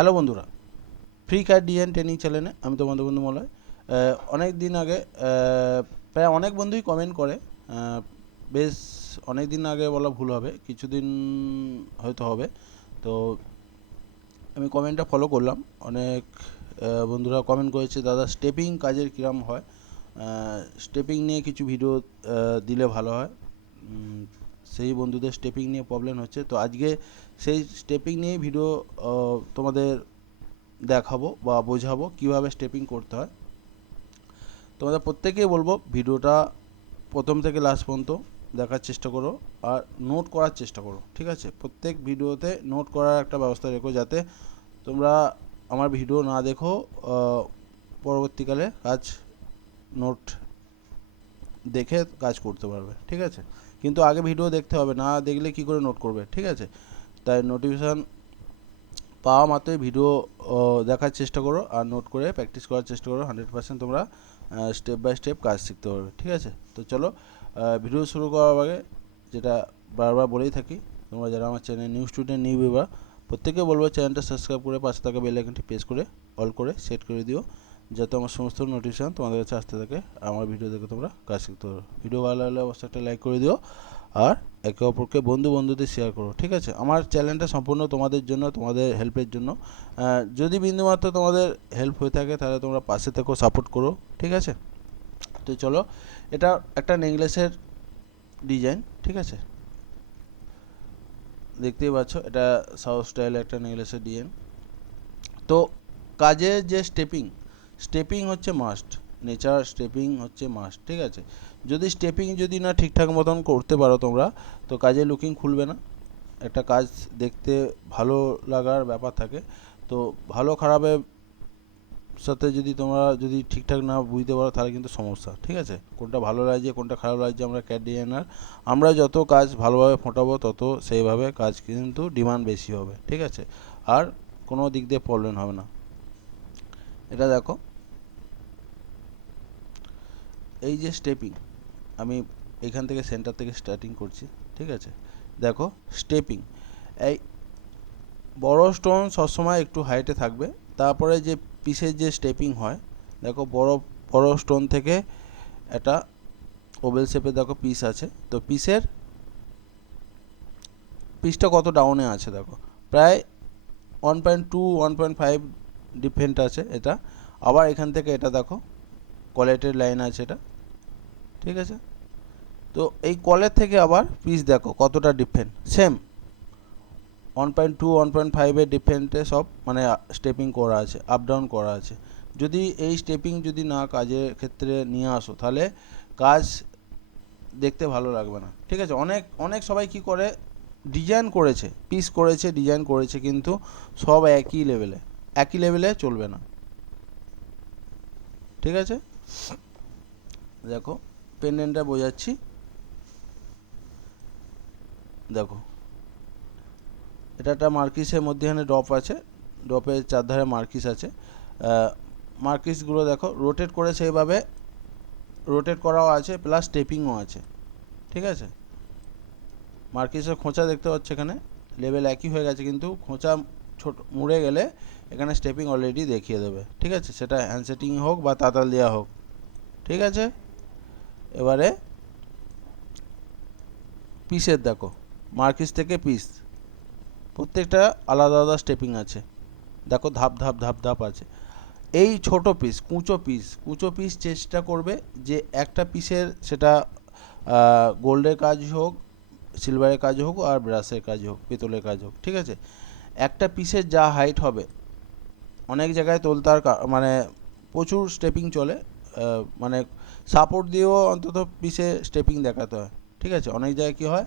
Hello বন্ধুরা free কার DNA training চ্যানেলে আমি তোমাদের বন্ধু মলয়। অনেক দিন আগে প্রায় অনেক বন্ধুই কমেন্ট করে বেশ অনেক দিন আগে বলা ভুল হবে, কিছুদিন হয়তো হবে। তো আমি কমেন্টটা ফলো করলাম। অনেক বন্ধুরা কমেন্ট করেছে, দাদা স্টেপিং কাজের কিরম হয়? স্টেপিং নিয়ে কিছু ভিডিও দিলে ভালো হয়। সেই বন্ধুদের স্টেপিং নিয়ে প্রবলেম হচ্ছে। তো আজকে সেই স্টেপিং নিয়ে ভিডিও তোমাদের দেখাবো বা বোঝাবো কীভাবে স্টেপিং করতে হয়। তোমাদের প্রত্যেকেই বলব ভিডিওটা প্রথম থেকে লাস্ট পর্যন্ত দেখার চেষ্টা করো আর নোট করার চেষ্টা করো, ঠিক আছে? প্রত্যেক ভিডিওতে নোট করার একটা ব্যবস্থা রেখো যাতে তোমরা আমার ভিডিও না দেখো পরবর্তীকালে কাজ নোট দেখে কাজ করতে পারবে, ঠিক আছে? কিন্তু আগে ভিডিও দেখতে হবে, না দেখলে কি করে নোট করবে, ঠিক আছে? তাই নোটিফিকেশান পাওয়া মাত্রই ভিডিও দেখার চেষ্টা করো আর নোট করে প্র্যাকটিস করার চেষ্টা করো। হান্ড্রেড পার্সেন্ট তোমরা স্টেপ বাই স্টেপ কাজ শিখতে পারবে, ঠিক আছে? তো চলো ভিডিও শুরু করার আগে যেটা বারবার বলেই থাকি, তোমরা যারা আমার channel new student new viewer প্রত্যেকে বলব চ্যানেলটা সাবস্ক্রাইব করে পাশে থাকা বেল আইকনটি প্রেস করে অল করে সেট করে দিও। যাতে আমার সমস্ত নোটিফিকেশান তোমাদের কাছে আসতে থাকে আমার ভিডিও দেখে তোমরা কাজ শিখতে পারো। ভিডিও ভালো লাগলে অবশ্যই একটা লাইক করে দিও, আর একে অপরকে বন্ধু বন্ধুদের শেয়ার করো, ঠিক আছে? আমার চ্যানেলটা সম্পূর্ণ তোমাদের জন্য, তোমাদের হেল্পের জন্য। যদি বিন্দুমাত্র তোমাদের হেল্প হয়ে থাকে, তাহলে তোমরা পাশে থেকেও সাপোর্ট করো, ঠিক আছে? তো চলো, এটা একটা নেকলেসের ডিজাইন ঠিক আছে? দেখতেই পাচ্ছ, এটা সাউথ স্টাইলে একটা নেকলেসের ডিজাইন তো কাজের যে স্টেপিং স্টেপিং হচ্ছে মাস্ট নেচার স্টেপিং হচ্ছে মাস্ট ঠিক আছে? যদি স্টেপিং যদি না ঠিকঠাক মতন করতে পারো তোমরা, তো কাজে লুকিং খুলবে না। একটা কাজ দেখতে ভালো লাগার ব্যাপার থাকে। তো ভালো খারাপের সাথে যদি তোমরা যদি ঠিকঠাক না বুঝতে পারো, তাহলে কিন্তু সমস্যা, ঠিক আছে? কোনটা ভালো লাগছে, কোনটা খারাপ লাগছে, আমরা ক্যাট ডিজাইনার আমরা যত কাজ ভালোভাবে ফোটাবো, তত সেইভাবে কাজ কিন্তু ডিমান্ড বেশি হবে, ঠিক আছে? আর কোনো দিক দিয়ে প্রবলেম হবে না। এটা দেখো এই যে স্টেপিং আমি এখান থেকে সেন্টার থেকে স্টার্টিং করছি, ঠিক আছে? দেখো স্টেপিং এই বড় স্টোন সবসময় একটু হাইটে থাকবে, তারপরে যে পিসের যে স্টেপিং হয়, দেখো বড় বড় স্টোন থেকে একটা ওভেল শেপে দেখো পিস আছে, তো পিসের পিসটা কত ডাউনে আছে দেখো? প্রায় one point two one point five different আছে এটা, আবার এখান থেকে এটা দেখো কলেটের লাইন আছে এটা, ঠিক আছে? তো এই কলের থেকে আবার পিস দেখো কতটা different same one point two one point ফাইভের ডিফেন্টে সব মানে স্টেপিং করা আছে আপ ডাউন করা আছে। যদি এই স্টেপিং যদি না কাজের ক্ষেত্রে নিয়ে আসো, তাহলে কাজ দেখতে ভালো লাগবে না, ঠিক আছে? অনেক অনেক সবাই কি করে? ডিজাইন করেছে পিস করেছে ডিজাইন করেছে, কিন্তু সব একই লেভেলে একই লেভেলে চলবে না। ঠিক আছে? দেখো পেন্ডেন্টটা বোঝাচ্ছি। দেখো এটা একটা মার্কিসের মধ্যেখানে ড্রপ আছে ড্রপের চারধারে মার্কিস আছে। মার্কিসগুলো দেখো রোটেট করে সেইভাবে রোটেট করাও আছে প্লাস টেপিংও আছে। ঠিক আছে? মার্কিসের খোঁচা দেখতে পাচ্ছ এখানে লেভেল একই হয়ে গেছে, কিন্তু খোঁচা ছোট, মুড়ে গেলে এখানে স্টেপিং অলরেডি দেখিয়ে দেবে। ঠিক আছে? সেটা হ্যান্ড সেটিং হোক বা তাতাল দেওয়া হোক। ঠিক আছে? এবারে পিসের দেখো, মার্কিস থেকে পিস। প্রত্যেকটা আলাদা আলাদা স্টেপিং আছে। দেখো ধাপ ধাপ ধাপ ধাপ আছে। এই ছোট পিস কুঁচো পিস কুঁচো পিস চেষ্টা করবে যে একটা পিসের সেটা গোল্ডের কাজ হোক সিলভারের কাজ হোক আর ব্রাশের কাজ হোক, পেতলের কাজ হোক, ঠিক আছে? একটা পিসের যা হাইট হবে, অনেক জায়গায় তোলতার মানে প্রচুর স্টেপিং চলে মানে সাপোর্ট দিয়েও অন্তত পিসে স্টেপিং দেখাতে হয়। ঠিক আছে? অনেক জায়গায় কী হয়,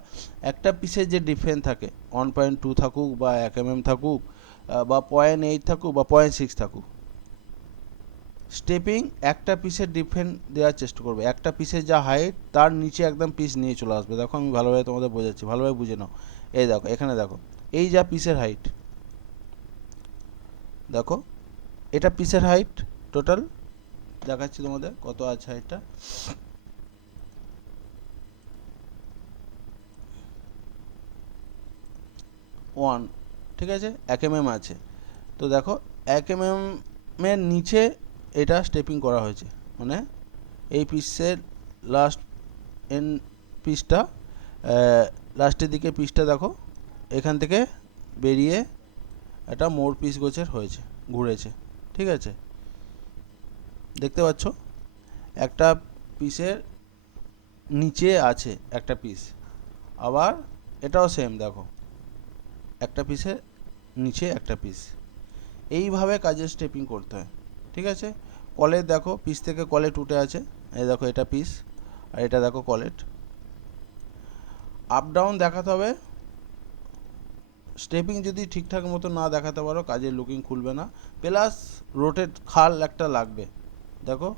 একটা পিসের যে ডিফেন্স থাকে ওয়ান পয়েন্ট টু থাকুক বা এক এম এম থাকুক বা পয়েন্ট এইট থাকুক বা পয়েন্ট সিক্স থাকুক স্টেপিং একটা পিসের ডিফেন্স দেওয়ার চেষ্টা করবে। একটা পিসের যা হাইট তার নিচে একদম পিস নিয়ে চলে আসবে। দেখো, আমি ভালোভাবে তোমাদের বোঝাচ্ছি। ভালোভাবে বুঝে নাও। এই দেখো, এখানে দেখো, এই যা পিসের হাইট দেখো, এটা পিসের হাইট টোটাল দেখাচ্ছি তোমাদের কত আছে হাইটটা ওয়ান ঠিক আছে? এক এম এম আছে। তো দেখো, এক এম এম এর নিচে এটা স্টেপিং করা হয়েছে। মানে এই পিসের লাস্ট এন পিসটা লাস্টের দিকে পিসটা দেখো, এখান থেকে বেরিয়ে একটা মোড় পিস গোছের হয়েছে, ঘুরেছে। ঠিক আছে? দেখতে পাচ্ছ? একটা পিসের নিচে আছে একটা পিস আবার এটাও সেম দেখো। একটা পিসের নিচে একটা পিস এইভাবে কাজের স্টেপিং করতে হয়, ঠিক আছে? কলের দেখো পিস থেকে কলেট উঠে আছে। এই দেখো, এটা পিস আর এটা দেখো কলেট আপ ডাউন দেখাতে হবে। স্টেপিং যদি ঠিকঠাক মতো না দেখাতে পারো, কাজের লুকিং খুলবে না। প্লাস রোটেট খাল একটা লাগবে। দেখো,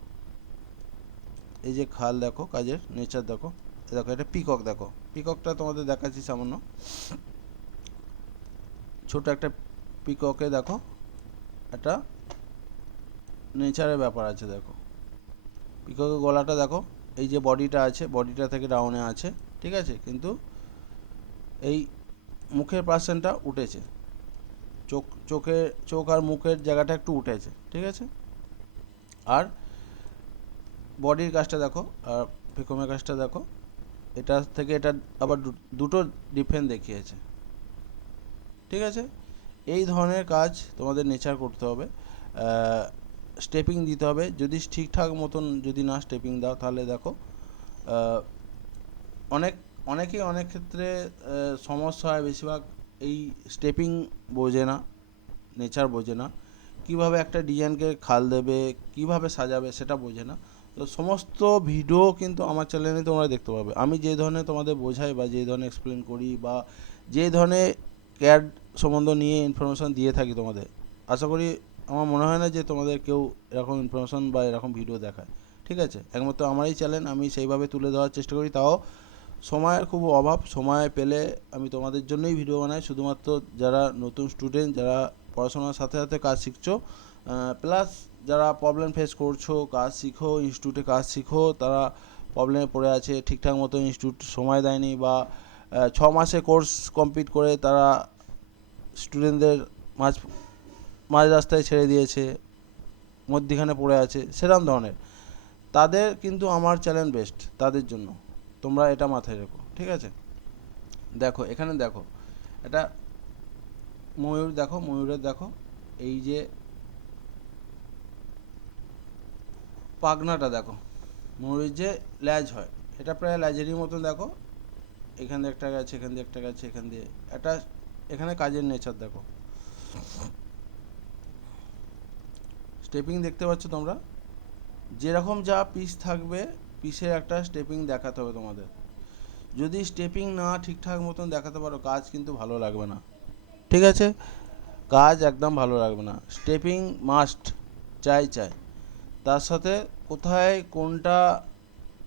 এই যে খাল দেখো, কাজের নেচার দেখো দেখো, এটা পিকক দেখো। পিককটা তোমাদের দেখাচ্ছি সামান্য। ছোট একটা পিককে দেখো, একটা নেচারের ব্যাপার আছে দেখো। পিককের গলাটা দেখো, এই যে বডিটা আছে বডিটা থেকে ডাউনে আছে, ঠিক আছে? কিন্তু এই মুখের পার্সেন্টটা উঠেছে। চোখ, চোখে, চোখ আর মুখের জায়গাটা একটু উঠেছে, ঠিক আছে? আর বডির কাজটা দেখো, আর পিকমের কাজটা দেখো। এটা থেকে এটা আবার দুটো ডিফারেন্ট দেখিয়েছে। ঠিক আছে? এই ধরনের কাজ তোমাদের নেচার করতে হবে। স্টেপিং দিতে হবে। যদি ঠিকঠাক মতন যদি না স্টেপিং দাও, তাহলে দেখো অনেক, অনেকেই অনেক ক্ষেত্রে সমস্যা হয়। বেশিরভাগ এই স্টেপিং বোঝে না, নেচার বোঝে না। কীভাবে একটা ডিজাইনকে খাল দেবে, কীভাবে সাজাবে সেটা বোঝে না। তো সমস্ত ভিডিও কিন্তু আমার চ্যানেলে তোমরা দেখতে পাবে। আমি যে ধরনের তোমাদের বোঝাই বা যে ধরনের এক্সপ্লেন করি বা যে ধরনের ক্যাড সম্বন্ধ নিয়ে ইনফরমেশান দিয়ে থাকি তোমাদের, আশা করি আমার মনে হয় না যে তোমাদের কেউ এরকম ইনফরমেশান বা এরকম ভিডিও দেখায়। ঠিক আছে? একমাত্র আমারই চ্যানেল আমি সেইভাবে তুলে দেওয়ার চেষ্টা করি। তাও সময়ের খুব অভাব, সময় পেলে আমি তোমাদের জন্যই ভিডিও বানাই। শুধুমাত্র যারা নতুন স্টুডেন্ট যারা পড়াশোনার সাথে সাথে কাজ শিখছো। প্লাস যারা প্রবলেম ফেস করছ, কাজ শিখো ইনস্টিটিউটে কাজ শিখো, তারা প্রবলেমে পড়ে আছে, ঠিকঠাক মতো ইনস্টিটিউট সময় দেয়নি বা ছ মাসে কোর্স কমপ্লিট করে তারা স্টুডেন্টদের মাঝ মাঝ রাস্তায় ছেড়ে দিয়েছে, মধ্যিখানে পড়ে আছে সেরকম ধরনের। তাদের কিন্তু আমার চ্যালেঞ্জ বেস্ট তাদের জন্য। তোমরা এটা মাথায় রেখো, ঠিক আছে? দেখো, এখানে দেখো এটা ময়ূর দেখো, ময়ূরের দেখো, এই যে পাগনাটা দেখো, ময়ূরের যে ল্যাজ হয়, এটা প্রায় ল্যাজেরই মতন দেখো, এখান দিয়ে একটা গেছে, এখান দিয়ে একটা গেছে, এখান দিয়ে একটা এখানে কাজের নেচার দেখো। স্টেপিং দেখতে পাচ্ছ তোমরা? যেরকম যা পিস থাকবে পিসের একটা স্টেপিং দেখাতে হবে তোমাদের। যদি স্টেপিং না ঠিকঠাক মতন দেখাতে পারো, কাজ কিন্তু ভালো লাগবে না। ঠিক আছে? কাজ একদম ভালো লাগবে না। স্টেপিং মাস্ট চাই চাই। তার সাথে কোথায় কোনটা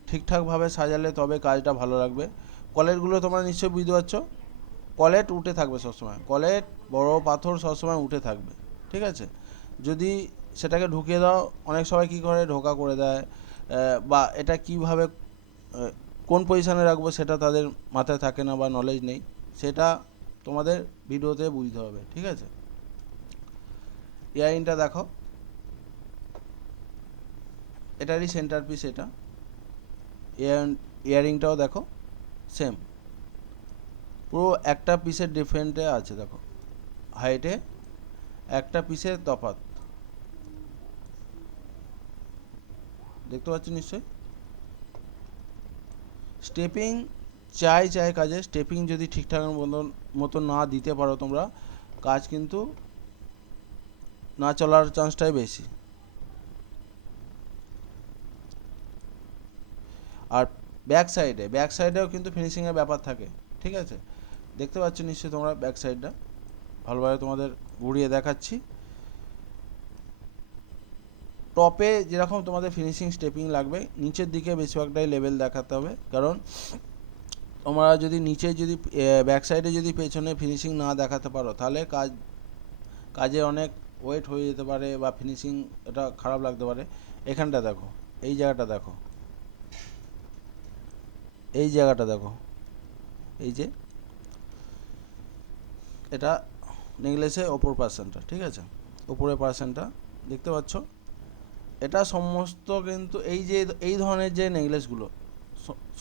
ঠিকঠাকভাবে সাজালে তবে কাজটা ভালো লাগবে। কলেটগুলো তোমরা নিশ্চয়ই বুঝতে পারছ। কলেট উঠে থাকবে সবসময়। কলেট বড় পাথর সবসময় উঠে থাকবে। ঠিক আছে? যদি সেটাকে ঢুকিয়ে দাও, অনেক সময় কী করে? ঢোকা করে দেয়। বা এটা কীভাবে কোন পজিশানে রাখব সেটা তাদের মাথায় থাকে না বা নলেজ নেই। সেটা তোমাদের ভিডিওতে বুঝতে হবে, ঠিক আছে? ইয়ারিংটা দেখো। এটারই সেন্টার পিস এটা ইয়ারিংটাও দেখো সেম পুরো একটা পিসের ডিফারেন্টে আছে, দেখো। হাইটে একটা পিসের তফাৎ। দেখতে পাচ্ছ নিশ্চয়ই? স্টেপিং চাই চাই কাজে। স্টেপিং যদি ঠিকঠাক মতন মতো না দিতে পারো তোমরা, কাজ কিন্তু না চলার চান্সটাই বেশি। আর ব্যাক সাইডে ব্যাক সাইডেও কিন্তু ফিনিশিংয়ের ব্যাপার থাকে, ঠিক আছে? দেখতে পাচ্ছ নিশ্চয়ই তোমরা ব্যাক সাইডটা ভালোভাবে তোমাদের ঘুরিয়ে দেখাচ্ছি। টপে যেরকম তোমাদের ফিনিশিং স্টেপিং লাগবে, নিচের দিকে বেশিরভাগটাই লেভেল দেখাতে হবে, কারণ তোমরা যদি নিচে যদি ব্যাক সাইডে যদি পেছনে ফিনিশিং না দেখাতে পারো, তাহলে কাজ, কাজে অনেক ওয়েট হয়ে যেতে পারে বা ফিনিশিং এটা খারাপ লাগতে পারে। এখানটা দেখো, এই জায়গাটা দেখো। এই জায়গাটা দেখো। এই যে, এটা নেকলেসে ওপর পার্সেন্টটা ঠিক আছে? উপরে পার্সেন্টটা দেখতে পাচ্ছ? এটা সমস্ত কিন্তু এই যে, এই ধরনের যে নেকলেসগুলো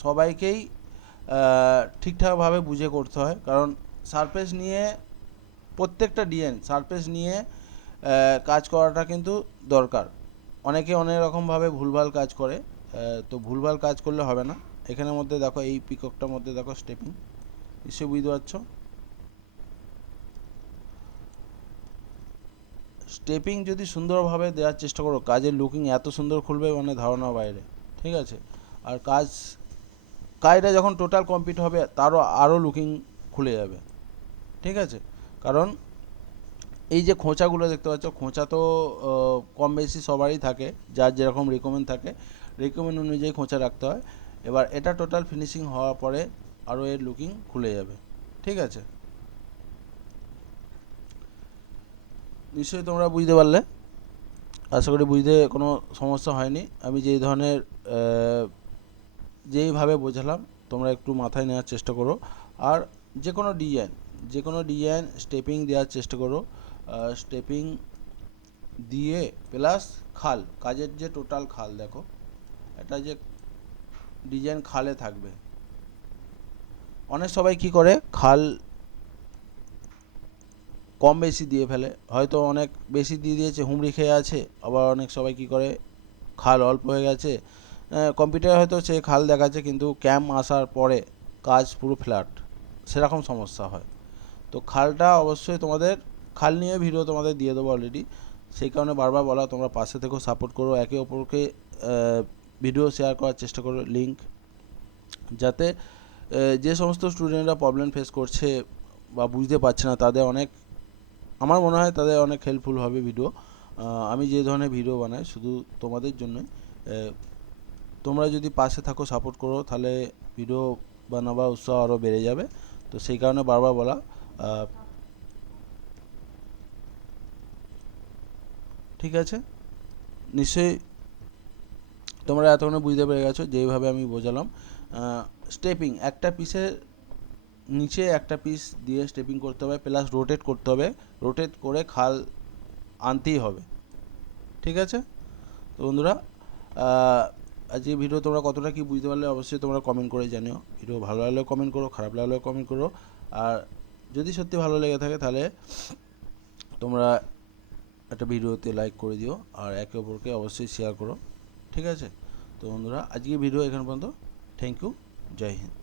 সবাইকেই ঠিকঠাকভাবে বুঝে করতে হয়। কারণ সারফেস নিয়ে প্রত্যেকটা ডিএন সারফেস নিয়ে কাজ করাটা কিন্তু দরকার। অনেকে অনেক রকমভাবে ভুলভাল কাজ করে তো ভুলভাল কাজ করলে হবে না। এখানের মধ্যে দেখো, এই পিককটার মধ্যে দেখো স্টেপিং নিশ্চয়ই বুঝতে পারছ? স্টেপিং যদি সুন্দরভাবে দেওয়ার চেষ্টা করো, কাজের লুকিং এত সুন্দর খুলবে মানে ধারণা বাইরে, ঠিক আছে? আর কাজ কাজটা যখন টোটাল কমপ্লিট হবে, তারও আরও লুকিং খুলে যাবে। ঠিক আছে? কারণ এই যে খোঁচাগুলো দেখতে পাচ্ছ, খোঁচা তো কম বেশি সবারই থাকে, যার যেরকম রেকমেন্ড থাকে রেকমেন্ড অনুযায়ী খোঁচা রাখতে হয়। এবার এটা টোটাল ফিনিশিং হওয়ার পরে আরও এর লুকিং খুলে যাবে। ঠিক আছে? নিশ্চয়ই তোমরা বুঝতে পারলে? আশা করি বুঝতে কোনো সমস্যা হয়নি। আমি যেই ধরনের যেইভাবে বোঝালাম, তোমরা একটু মাথায় নেওয়ার চেষ্টা করো। আর যে কোনো ডিজাইন যে কোনো ডিজাইন স্টেপিং দেওয়ার চেষ্টা করো। স্টেপিং দিয়ে প্লাস খাল, কাজের যে টোটাল খাল, দেখো। এটা যে ডিজাইন খালে থাকবে। অনেক সবাই কি করে? খাল কম বেশি দিয়ে ফেলে। হয়তো অনেক বেশি দিয়ে দিয়েছে, হুমড়ি খেয়ে আছে। আবার অনেক সবাই কি করে? খাল অল্প হয়ে গেছে। কম্পিউটারে হয়তো সে খাল দেখাচ্ছে, কিন্তু ক্যাম আসার পরে কাজ পুরো ফ্ল্যাট সেরকম সমস্যা হয়। তো খালটা অবশ্যই তোমাদের, খাল নিয়ে ভিডিও তোমাদের দিয়ে দেবো অলরেডি সেই কারণে বারবার বলা, তোমরা পাশে থেকেও সাপোর্ট করো। একে অপরকে ভিডিও শেয়ার করার চেষ্টা করো লিঙ্ক যাতে যে সমস্ত স্টুডেন্টরা প্রবলেম ফেস করছে বা বুঝতে পারছে না, তাদের অনেক, আমার মনে হয় তাদের অনেক হেল্পফুল হবে ভিডিও আমি যে ধরনের ভিডিও বানাই, শুধু তোমাদের জন্যই তোমরা যদি পাশে থাকো সাপোর্ট করো, তাহলে ভিডিও বানাবা উৎসাহ আরও বেড়ে যাবে। তো সেই কারণে বারবার বলা ঠিক আছে? নিশ্চয়ই তোমরা এতক্ষণে বুঝতে পেরে গেছো যেইভাবে আমি বোঝালাম। স্টেপিং একটা পিসের নিচে একটা পিস দিয়ে স্টেপিং করতে হবে প্লাস রোটেট করতে হবে। রোটেট করে খাল আনতেই হবে। ঠিক আছে? তো বন্ধুরা আজকে ভিডিও তোমরা কতটা কি বুঝতে পারলে অবশ্যই তোমরা কমেন্ট করে জানিও। ভিডিও ভালো লাগলেও কমেন্ট করো, খারাপ লাগলেও কমেন্ট করো। আর যদি সত্যি ভালো লেগে থাকে তাহলে তোমরা একটা ভিডিওতে লাইক করে দিও আর একে অপরকে অবশ্যই শেয়ার করো। ঠিক আছে? তো বন্ধুরা আজকে ভিডিও এখান পর্যন্ত। Thank you Joy Hind.